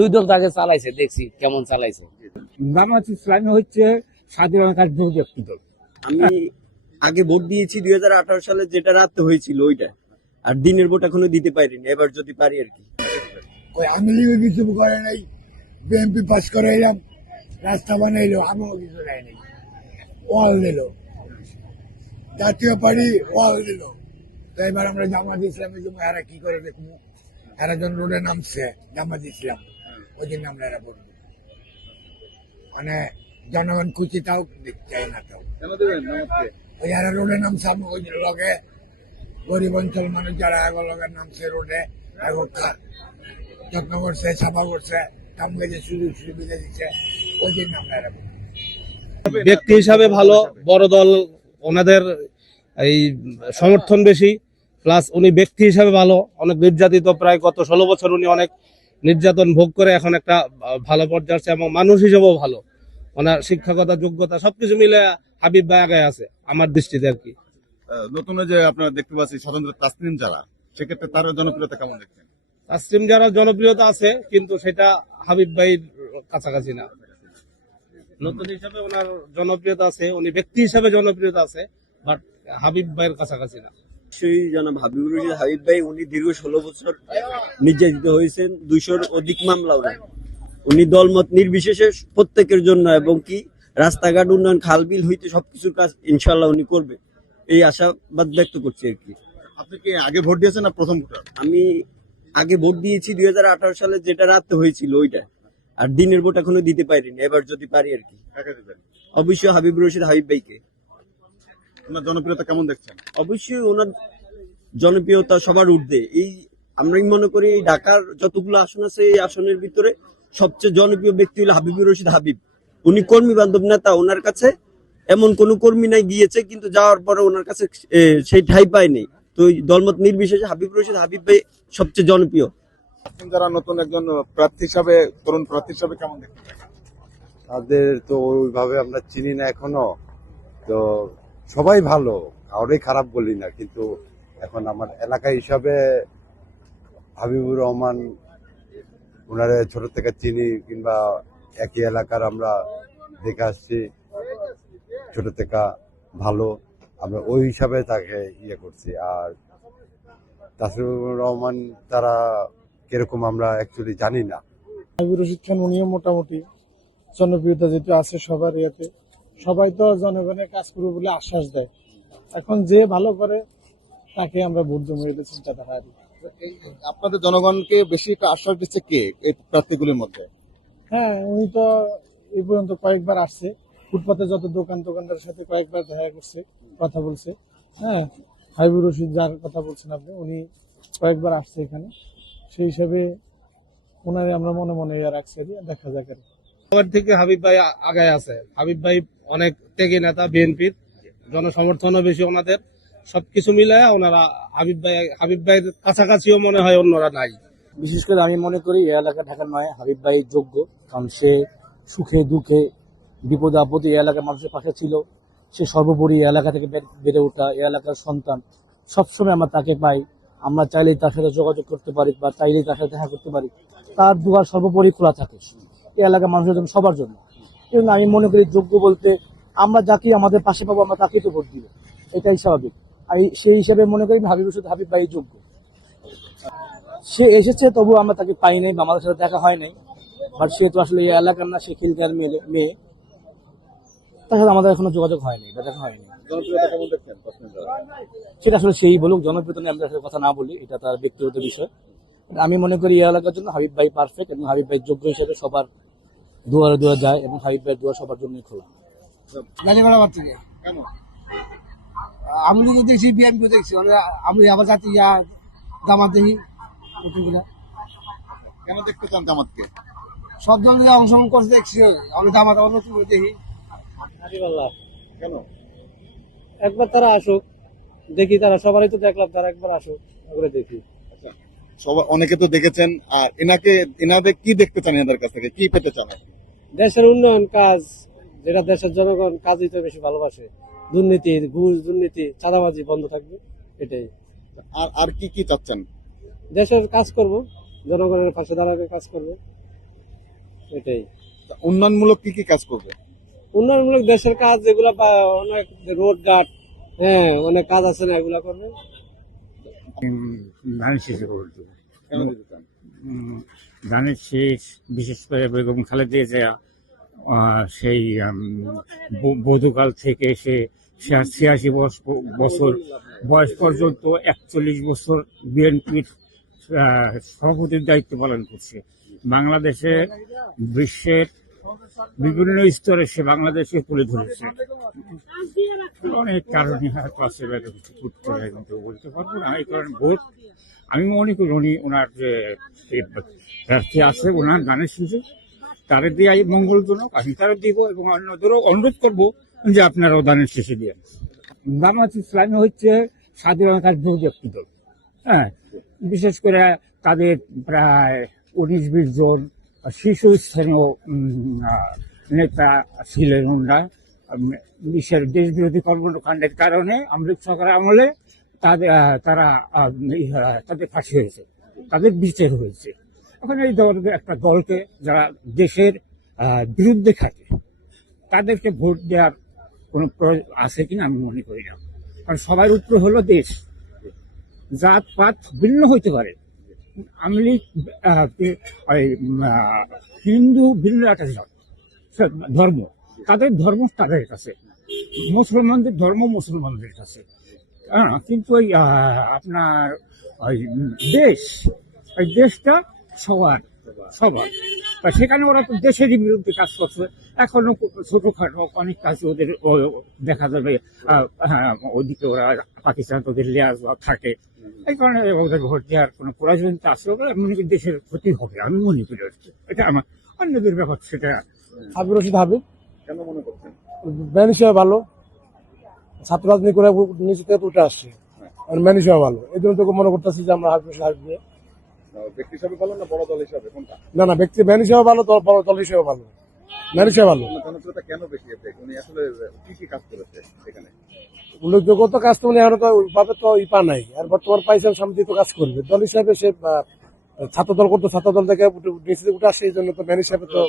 দুই দল তাকে চালাইছে, দেখছি কেমন চালাইছে। জামাত ইসলামী হচ্ছে স্বাধীনতার বিরোধী একটি দল। আমি আগে ভোট দিয়েছি 2018 সালে, যেটা রাতে হয়েছিল ওইটা, আর দিনের ভোট এখনো দিতে পারিনি, এবার যদি পারি আর কি। আমি লিগে কিছু করে নাই, বিএনপি পাস করে এলাম, রাস্তা বানাইলো, আমিও কিছু নেয় নাই, ওয়াল দিল, জাতীয় পার্টি ওয়াল দিল। তো এবার আমরা জামাত ইসলামের জন্য এরা কি করে দেখবো, এরা যখন রোডে নামছে জামাত ইসলাম, ওই জন্য আমরা এরা বলবো, মানে জনগণ খুশি তাও চাই না, তাও ওই এরা রোডে নামছে, আমি ওই লগে গরিব অঞ্চল মানুষ যারা এগো লগে নামছে রোডে, এগো যত্ন করছে, ছাপা করছে, কাম কাজে সুযোগ সুবিধা দিচ্ছে, ওই জন্য আমরা এরা বলবো। ব্যক্তি হিসাবে ভালো, বড় দল, ওনাদের এই সমর্থন বেশি, প্লাস উনি ব্যক্তি হিসাবে ভালো, অনেক নির্যাতিত, প্রায় গত 16 বছর উনি অনেক নির্যাতন ভোগ করে এখন একটা ভালো পর্যায়ে আছে, এবং মানুষ হিসেবেও ভালো, ওনার শিক্ষাগত যোগ্যতা সবকিছু মিলে হাবিব ভাই আগে আছে আমার দৃষ্টিতে আর কি। নতুন যে আপনারা দেখতে পাচ্ছি স্বতন্ত্র তাসনিম যারা, সেক্ষেত্রে তার জনপ্রিয়তা কেমন দেখছেন? তাসলিম যারা জনপ্রিয়তা আছে, কিন্তু সেটা হাবিব ভাইয়ের কাছাকাছি না। নতুন হিসাবে ওনার জনপ্রিয়তা আছে, উনি ব্যক্তি হিসাবে জনপ্রিয়তা আছে, বাট হাবিব ভাইয়ের কাছাকাছি না। সেই জনাব হাবিবুর রশিদ হাবিব ভাই, উনি দীর্ঘ 16 বছর নির্যাতিত হয়েছেন, 200-র অধিক মামলা ওনার। উনি দলমত নির্বিশেষে প্রত্যেকের জন্য, এবং কি রাস্তাঘাট উন্নয়ন, খাল বিল হইতে সবকিছুর কাজ ইনশাল্লাহ উনি করবে, এই আশাবাদ ব্যক্ত করছি আর কি। আপনি কি আগে ভোট দিয়েছেন না প্রথম ভোটার? আমি আগে ভোট দিয়েছি 2018 সালে, যেটা রাতে হয়েছিল ওইটা, আর দিনের ভোট এখনো দিতে পারিনি, এবার যদি পারি আর কি। কাকে দিবেন? অবশ্যই হাবিবুর রশিদ হাবিব ভাইকে। ওনার জনপ্রিয়তা কেমন দেখছেন? অবশ্যই ওনার জনপ্রিয়তা সবার ঊর্ধ্বে। এই আমরাই মনে করি এই ঢাকার যতগুলো আসন আছে, এই আসনের ভিতরে সবচেয়ে জনপ্রিয় ব্যক্তি হলো হাবিবুর রশিদ হাবিব। উনি কর্মী বান্ধব নেতা, ওনার কাছে এমন কোন কর্মী নাই গিয়েছে কিন্তু যাওয়ার পরে ওনার কাছে সেই ঠাঁই পায়নি। তো দলমত নির্বিশেষে হাবিবুর রশিদ হাবিব ভাই সবচেয়ে জনপ্রিয়। যারা নতুন একজন প্রার্থী হিসাবে, তরুণ প্রার্থী হিসাবে কেমন দেখছেন? তাদের তো ওইভাবে আমরা চিনি না এখনো, তো সবাই ভালো, কাউরে খারাপ বলি না, কিন্তু এখন আমার এলাকা হিসাবে হাবিবুর রহমান, ওনারে ছোট থেকে চিনি, কিংবা একই এলাকার আমরা দেখে আসছি ছোট থেকে, ভালো, আমরা ওই হিসাবে তাকে ইয়ে করছি। আর তাসলিমুর রহমান তারা কিরকম আমরা অ্যাকচুয়ালি জানি না। হাবিবুর রশিদ খান উনিও মোটামুটি জনপ্রিয়তা যেহেতু আছে সবার ইয়েতে, সবাই তো জনগণের কাজ করবে বলে আশ্বাস দেয়, এখন যে ভালো করে তাকে আমরা ভোট দেবো, এটা চিন্তাধারা আর কি। আপনাদের জনগণকে বেশি একটা আশ্বাস দিচ্ছে কে এই প্রার্থীগুলির মধ্যে? হ্যাঁ, উনি তো এই পর্যন্ত কয়েকবার আসছে, ফুটপাতে যত দোকানদারের সাথে কয়েকবার দেখা করছে, কথা বলছে। হ্যাঁ, হাবিবুর রশিদ যার কথা বলছেন আপনি, উনি কয়েকবার আসছে এখানে, সেই হিসাবে ওনারে আমরা মনে মনে রাখছি, দেখা যাক আর কি। সবার থেকে হাবিব ভাই আগে আছে। হাবিব ভাই অনেক ত্যাগী নেতা, বিএনপির জনসমর্থনও বেশি ওনাদের, সবকিছু মিলায় ওনারা হাবিব ভাইয়ের কাছাকাছিও মনে হয় অন্যরা নাই। বিশেষ করে আমি মনে করি এই এলাকা ঢাকার নয়, হাবিব ভাই যোগ্য, কারণ সে সুখে দুঃখে বিপদে আপদে এই এলাকার মানুষের পাশে ছিল। সে সর্বোপরি এই এলাকা থেকে বেড়ে ওঠা, এই এলাকার সন্তান, সবসময় আমরা তাকে পাই, আমরা চাইলেই তার সাথে যোগাযোগ করতে পারি বা চাইলেই তার সাথে দেখা করতে পারি, তার দুয়ার সর্বোপরি খোলা থাকে এই এলাকার মানুষের জন্য, সবার জন্য। এই আমি মনে করি যোগ্য বলতে আমরা যাকে আমাদের পাশে পাবো আমরা তাকেই তো ভোট দিব, এটাই স্বাভাবিক। আর সেই হিসাবে মনে করি হাবিব ভাই যোগ্য। সে এসেছে, তবু আমরা তাকে পাই নাই বা আমাদের সাথে দেখা হয় নাই, বাট সে তো আসলে এই এলাকার না, সে খিলগাঁওয়ের মেয়ে, তার সাথে আমাদের এখনো যোগাযোগ হয়নি বা দেখা হয়নি। সেটা আসলে সেই বলুক, জনপ্রিয়তা নিয়ে আমরা আসলে কথা না বলি, এটা তার ব্যক্তিগত বিষয়। আমি মনে করি এই এলাকার জন্য হাবিব ভাই পারফেক্ট, এবং হাবিব ভাই যোগ্য হিসেবে সবার দুয়ারে দুয়ারে যায়, এবং হাবিব ভাইয়ের দুয়ার সবার জন্যই খোলা। আমি লোক দেখছি, বিএনপি দেখছি, আমি আবার জাতি জামাত দেখি, কেন দেখতে চান জামাতকে? সব দল অংশগ্রহণ করতে দেখছি, আমি জামাত নতুন দেখি। কেন? একবার তারা আসুক, দেখি, তারা সবারই তো দেখলাম, তারা একবার আসুক, একবার দেখি। সবাই অনেকে তো দেখেছেন, আর এনাদের কি দেখতে চান, এনাদের কাছ থেকে কি পেতে চান? দেশের উন্নয়ন কাজ, যেটা দেশের জনগণ কাজই তো বেশি ভালোবাসে, দুর্নীতি, ঘুষ, দুর্নীতি, চাঁদাবাজি বন্ধ থাকবে, এটাই। আর কি কি চাচ্ছেন? দেশের কাজ করব, জনগণের পাশে দাঁড়াবে, কাজ করবে, এটাই উন্নয়নমূলক কি কি কাজ করবে? উন্নয়নমূলক দেশের কাজ যেগুলো বা অনেক রোড ঘাট, হ্যাঁ অনেক কাজ আছে না, এগুলা করবে। ধানের শীষে ভোট দেবো। কেন দিতে চান? ধানের শীষ বিশেষ করে বেগম খালেদা জিয়া সেই বধুকাল থেকে সে 86 বছর বয়স পর্যন্ত 41 বছর বিএনপির সভাপতির দায়িত্ব পালন করছে। বাংলাদেশে বিশ্বের বিভিন্ন স্তরে সে বাংলাদেশকে তুলে ধরেছে। অনেক কারণে হয়তো আছে, কিন্তু বলতে পারবো না। এই কারণে ভোট আমি মনে করি ওনার যে প্রার্থী আছে ওনার গানের সুযোগ তারা দিয়ে মঙ্গলজনক, আমি তারা দিব এবং অন্যদেরও অনুরোধ করবো যে আপনারাও দানের শেষে দিয়ে। জামাত ইসলামী হচ্ছে স্বাধীনতার বিরোধী একটি দল। হ্যাঁ, বিশেষ করে তাদের প্রায় 19-20 জন শীর্ষস্থানীয় নেতা ছিলেন। ওনারা বিশ্বের দেশ বিরোধী কর্মকাণ্ডের কারণে আমলিগ সরকার আমলে তাদের ফাঁসি হয়েছে, তাদের বিচার হয়েছে। এখন এই একটা দলকে যারা দেশের বিরুদ্ধে থাকে তাদেরকে ভোট দেওয়ার কোনো আছে কিনা আমি মনে করি না। কারণ সবার উপরে হলো দেশ, জাত পাত ভিন্ন হইতে পারে। আমলি হিন্দু ভিন্ন একটা ধর্ম, তাদের ধর্ম তাদের কাছে, মুসলমানদের ধর্ম মুসলমানদের কাছে। কিন্তু ওই আপনার ওই ওই দেশটা সবার সেখানে ওরা তো দেশেরই বিরুদ্ধে কাজ করছে। এখনো ছোটখাটো অনেক কাজ ওদের দেখা যাবে। ওদিকে ওরা পাকিস্তান ওদের লেয়ার থাকে, এই কারণে ওদের ভোট দেওয়ার কোনো প্রয়োজন আছে বলে মনে করি দেশের ক্ষতি হবে আমি মনে করি। এটা আমার অন্যদের ব্যাপার, সেটা। হাবিব রশিদ হাবিব। কেন মনে করছেন? ম্যান হিসেবে ভালো, ছাত্র রাজনীতি করে নিচে থেকে উঠে আসছে, আর ম্যান হিসেবে ভালো। এই জন্য তোকে মনে করতেছি যে আমরা হাবিব রশিদ হাবিব দিয়ে। ব্যক্তি হিসাবে ভালো না বড় দল হিসাবে, কোনটা? না, ব্যক্তি ম্যান হিসেবে ভালো, বড় দল হিসেবে ভালো, ম্যান হিসেবে ভালো। জনপ্রিয়তা কেন বেশি? উনি আসলে কি কি কাজ করেছে এখানে? উল্লেখযোগ্য তো কাজ তো উনি এখন তো ওইভাবে তো ইপা নাই, আর বর্তমান পাইছেন সমিতি তো কাজ করবে। দল হিসাবে সে ছাত্র দল করতো, ছাত্র দল থেকে নিচে উঠে আসে, এই জন্য তো ম্যান হিসাবে তো,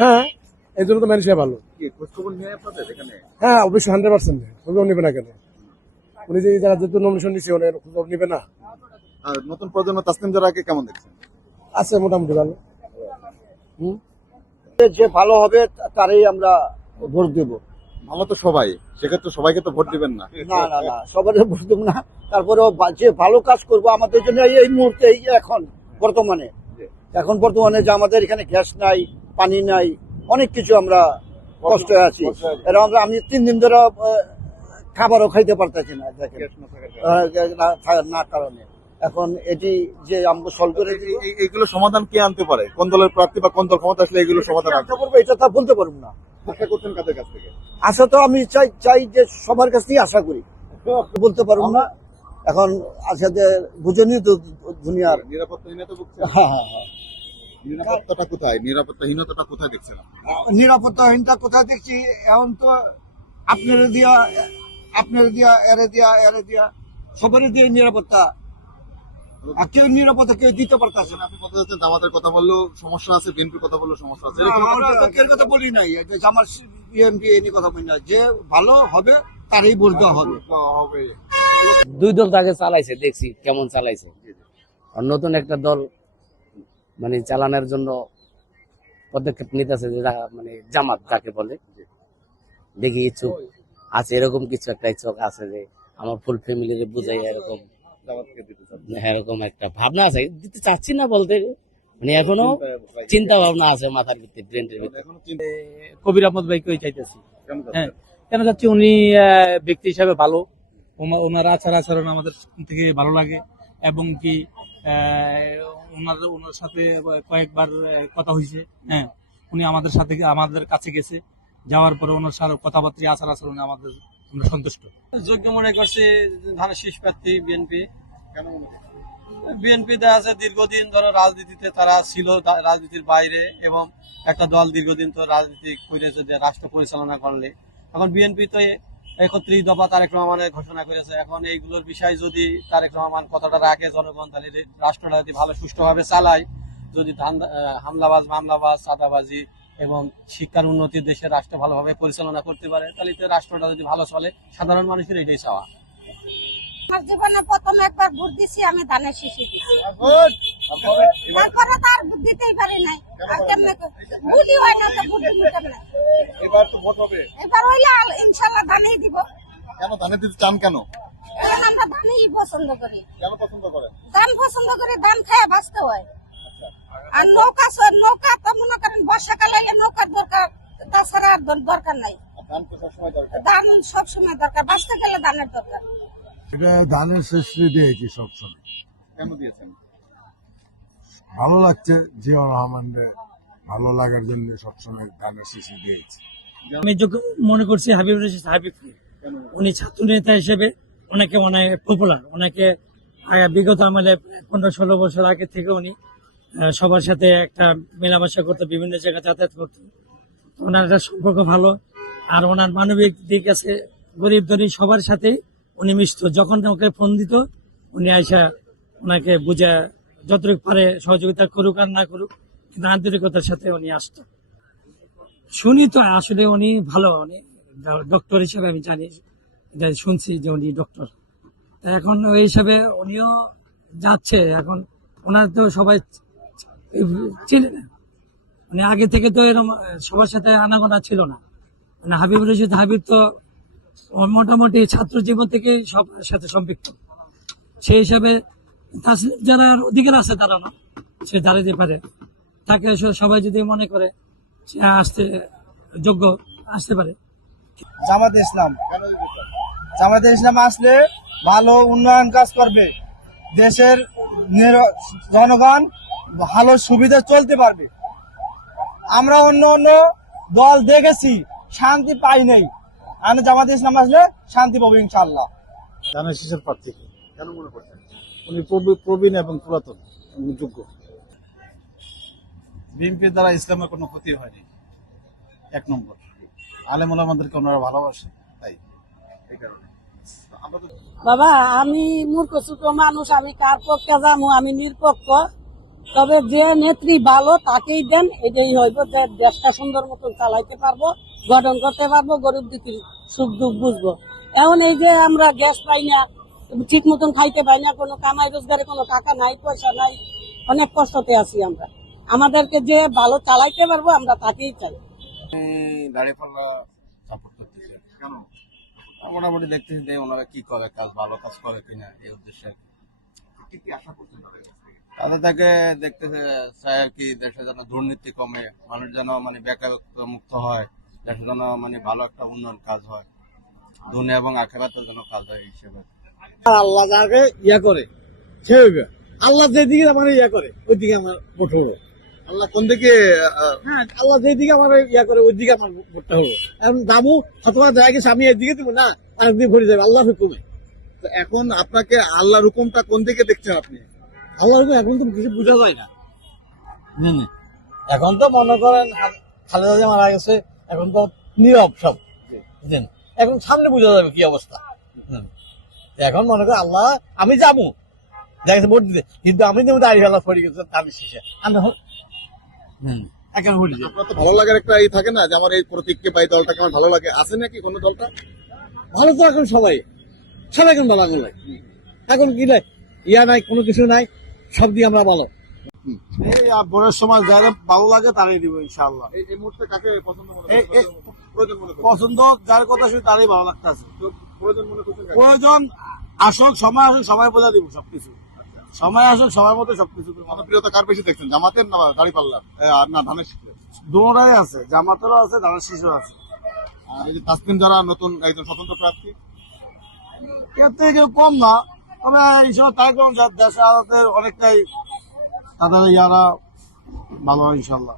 হ্যাঁ এই জন্য তো ম্যান হিসাবে ভালো। খোঁজখবর নিয়ে আপনাদের এখানে? হ্যাঁ অবশ্যই 100% খোঁজও নিবে না কেন? উনি যে যারা যেহেতু নমিনেশন নিচ্ছে উনি খোঁজ নিবে না। আর নতুন প্রজন্ম তাসলিম জারাকে কেমন দেখছেন? আছে মোটামুটি ভালো। যে ভালো হবে তারই আমরা ভোট দেব। ভালো তো সবাই, সেক্ষেত্রে সবাইকে তো ভোট দিবেন না? না না না, সবার ভোট দেব না। তারপরেও যে ভালো কাজ করবো আমাদের জন্য এই মুহূর্তে, এই এখন বর্তমানে যে আমাদের এখানে গ্যাস নাই, পানি নাই, অনেক কিছু আমরা কষ্টে আছি। এরকম আমি 3 দিন ধরে খাবারও খাইতে পারতেছি না, দেখেন না কারণে। এখন এটি যে আমরা সলভ করে এইগুলো সমাধান কে আনতে পারে? কোন দলের প্রার্থী বা কোন দল ক্ষমতা আসলে এগুলো সমাধান আনতে করবো এটা তা বলতে পারবো না। আশা করছেন কাদের কাছ থেকে? আশা তো আমি চাই যে সবার কাছ থেকে আশা করি, বলতে পারবো না। এখন আশাতে বুঝেনি তো দুনিয়ার নিরাপত্তাহীনতা ভুগছেন? হ্যাঁ হ্যাঁ হ্যাঁ, নিরাপত্তাটা কোথায়? নিরাপত্তাহীনতাটা কোথায় দেখছেন? নিরাপত্তাহীনতা কোথায় দেখছি? এখন তো আপনারা দিয়া এরে দিয়া সবারই দিয়ে নিরাপত্তা, আর কেউ নিরাপত্তা কেউ দিতে পারতেছে না। আপনি কথা বলছেন জামাতের কথা বললেও সমস্যা আছে, বিএনপির কথা বললেও সমস্যা আছে। আমরা তো কেউ কথা বলি নাই, আমার বিএনপি এই কথা বলি না। যে ভালো হবে তারই বলতে হবে। 2 দল তাকে চালাইছে, দেখছি কেমন চালাইছে। আর নতুন একটা দল মানে চালানোর জন্য পদক্ষেপ নিতেছে, মানে জামাত যাকে বলে। দেখি ইচ্ছুক আছে, এরকম কিছু একটা ইচ্ছুক আছে যে আমার ফুল ফ্যামিলিকে বুঝাই, এরকম এরকম একটা ভাবনা আছে। দিতে চাচ্ছি না বলতে, মানে এখনো চিন্তা ভাবনা আছে মাথার ভিতরে, ব্রেনের ভিতরে। কবির আহমদ ভাইকে চাইতেছি। হ্যাঁ, কেন চাচ্ছি? উনি ব্যক্তি হিসাবে ভালো, ওনার আচরণ আমাদের থেকে ভালো লাগে, এবং কি ওনার সাথে কয়েকবার কথা হয়েছে। হ্যাঁ, উনি আমাদের কাছে গেছে, যাওয়ার পরে ওনার সাথে কথাবার্তা আচরণে আমরা সন্তুষ্ট। যোগ্য মনে করছে ধানের শীষ প্রার্থী বিএনপি। বিএনপি দেখা আছে দীর্ঘদিন ধরে রাজনীতিতে তারা ছিল, রাজনীতির বাইরে, এবং একটা দল দীর্ঘদিন তো রাজনীতি করেছে যে রাষ্ট্র পরিচালনা করলে। এখন বিএনপি তো 31 দফা তারেক রহমানের ঘোষণা করেছে। এখন এইগুলোর বিষয় যদি তারেক রহমান কথাটা রাখে, জনগণ তাহলে রাষ্ট্রটা যদি ভালো সুষ্ঠুভাবে চালায়, যদি হামলাবাজ মামলাবাজ চাঁদাবাজি এবং শিক্ষার উন্নতি, দেশের রাষ্ট্র ভালোভাবে পরিচালনা করতে পারে, তাহলে তো রাষ্ট্রটা যদি ভালো চলে, সাধারণ মানুষের এটাই চাওয়া। আমার জীবনে প্রথম একবার ভোট দিছি, আমি ধানের শীষে দিছি, তারপরে তার ভোট দিতেই পারি নাই। আর কেমনে ভোটই হয় না, তো ভোট দিব কেমনে? এবার তো ভোট হবে, এবার হইলে ইনশাল্লাহ ধানেই দিব। কেন ধানের দিতে চান কেন? কারণ আমরা ধানেই পছন্দ করি। কেন পছন্দ করেন? ধান পছন্দ করি, ধান খায় বাঁচতে হয়। আর নৌকা তো মনে করেন বর্ষাকালে এলে নৌকার দরকার, তাছাড়া আর দরকার নাই। ধান তো সবসময় দরকার। ধান সবসময় দরকার, বাঁচতে গেলে ধানের দরকার। এটা ধানের শেষে দিয়েছি সবসময়, কেন দিয়েছেন? ভালো লাগছে, জিয়াউর রহমানকে ভালো লাগার জন্য সবসময় ধানের শেষে দিয়েছি। আমি যোগ্য মনে করছি হাবিবুর রশিদ হাবিবকে। উনি ছাত্র নেতা হিসেবে অনেকে অনেক পপুলার, অনেকে বিগত আমলে 15-16 বছর আগে থেকে উনি সবার সাথে একটা মেলামেশা করতো, বিভিন্ন জায়গায় যাতায়াত করতো। ওনার একটা সম্পর্ক ভালো, আর ওনার মানবিক দিক আছে, গরিব দরিব সবার সাথেই উনি মিশত। যখন ওকে ফোন দিত উনি আইসা ওনাকে বুঝা যতটুকু পারে সহযোগিতা করুক আর না করুক, কিন্তু আন্তরিকতার সাথে উনি আসতো। শুনি তো আসলে উনি ভালো, উনি ডক্টর হিসেবে আমি জানি, এটা শুনছি যে উনি ডক্টর। এখন ওই হিসাবে উনিও যাচ্ছে। এখন ওনার তো সবাই চিনে না, মানে আগে থেকে তো এরকম সবার সাথে আনাগোনা ছিল না। মানে হাবিবুর রশিদ হাবিব তো মোটামুটি ছাত্র জীবন থেকে সব সাথে সম্পৃক্ত। সেই হিসাবে তাসলিম যারা অধিকার আছে তারা না, সে দাঁড়াতে পারে, তাকে সবাই যদি মনে করে সে আসতে যোগ্য, আসতে পারে। জামাতে ইসলাম, জামাতে ইসলাম আসলে ভালো উন্নয়ন কাজ করবে, দেশের জনগণ ভালো সুবিধা চলতে পারবে। আমরা অন্য অন্য দল দেখেছি, শান্তি পাই নাই। আমি জামাতে ইসলাম আসলে শান্তি পাবো ইনশাআল্লাহ। ধানের শীষের প্রার্থী কেন মনে করছেন? উনি প্রবীণ এবং পুরাতন, উনি যোগ্য। বিএনপির দ্বারা ইসলামের কোনো ক্ষতি হয়নি, 1 নম্বর। আলেম ওলামাদেরকে ওনারা ভালোবাসে, তাই এই কারণে বাবা, আমি মূর্খ ছোট মানুষ, আমি কার পক্ষে যাবো? আমি নিরপেক্ষ। তবে যে নেত্রী ভালো তাকেই দেন, এটাই হইব যে দেশটা সুন্দর মতন চালাইতে পারবো, গঠন করতে পারবো, গরিব দুঃখী সুখ দুঃখ বুঝবো। এখন এই যে আমরা গ্যাস পাই না, ঠিক মতন খাইতে পাই না, কোনো কামাই রোজগারে কোনো টাকা নাই, পয়সা নাই, অনেক কষ্টতে আছি আমরা। আমাদেরকে যে ভালো চালাইতে পারবো আমরা তাকেই চাই। দাঁড়িপাল্লা সাপোর্ট করতেছে। কেন? মোটামুটি দেখতেছি যে ওনারা কি করে, কাজ ভালো কাজ করে কিনা, এই উদ্দেশ্যে কি আশা করছেন তাদের কাছ থেকে? তাদের থেকে দেখতেছে চাই আর কি, দেশে যেন দুর্নীতি কমে, মানুষ যেন মানে বেকারত্ব মুক্ত হয়, দেশে যেন মানে ভালো একটা উন্নয়ন কাজ হয়, দুনিয়া এবং আখেরাতের যেন কাজ হয় হিসেবে। আল্লাহ যাকে ইয়া করে সে হইবে, আল্লাহ যেদিকে আমার ইয়া করে ওই দিকে আমার ভোট হবে। আল্লাহ কোন দিকে? হ্যাঁ, আল্লাহ যেদিকে আমার ইয়া করে ওই দিকে আমার ভোটটা হবে। এখন দামু অথবা দেখা গেছে আমি এদিকে দিব না, আরেকদিকে ঘুরে যাবে আল্লাহ হুকুমে। তো এখন আপনাকে আল্লাহর হুকুমটা কোন দিকে দেখছেন আপনি? আল্লাহ হুকুম এখন তো কিছু বোঝা যায় না। এখন তো মনে করেন খালেদা যে মারা গেছে, এখন তো নীরব সব, বুঝলেন? এখন সামনে বোঝা যাবে কি অবস্থা। এখন মনে করেন আল্লাহ আমি যাবো দেখেছে ভোট দিতে, কিন্তু আমি যেমন দাঁড়িয়ে আল্লাহ পড়ে গেছে আমি শেষে আমি এখন ভোট দিতে। আপনার তো ভালো লাগার একটা ই থাকে না যে আমার এই প্রতীককে বা এই দলটাকে আমার ভালো লাগে, আছে নাকি কোনো দলটা? ভালো তো এখন সবাই এখন ভালো লাগে, এখন কি নাই ইয়া নাই, কোনো কিছু নাই, সব দিয়ে আমরা ভালো। এই ভোটের সময় যারা ভালো লাগে তারই দিব ইনশাআল্লাহ। এই মুহূর্তে কাকে পছন্দ মনে এই- এই- প্রয়োজন মনে করছেন? পছন্দ যার কথা শুনে তারই ভালো লাগতেছে। প্রয়োজন মনে করছেন কাকে? প্রয়োজন আসুক, সময় আসুক, সবাই বোঝা দিব সবকিছু, সময় আসুক, সময় মতো সবকিছু। আপনার প্রিয়তা কার বেশি দেখছেন, জামাতের না দাঁড়িপাল্লা আর না ধানের শীষে? দুটাই আছে, জামাতেরও আছে, ধানের শীষও আছে। আর এই যে তাসলিম যারা নতুন একজন স্বতন্ত্র প্রার্থী, এর থেকে কেউ কম না, তবে এইসব তার দেশে আদালতের অনেকটাই তাদের ইয়ারা ভালো হয় ইনশাল্লাহ।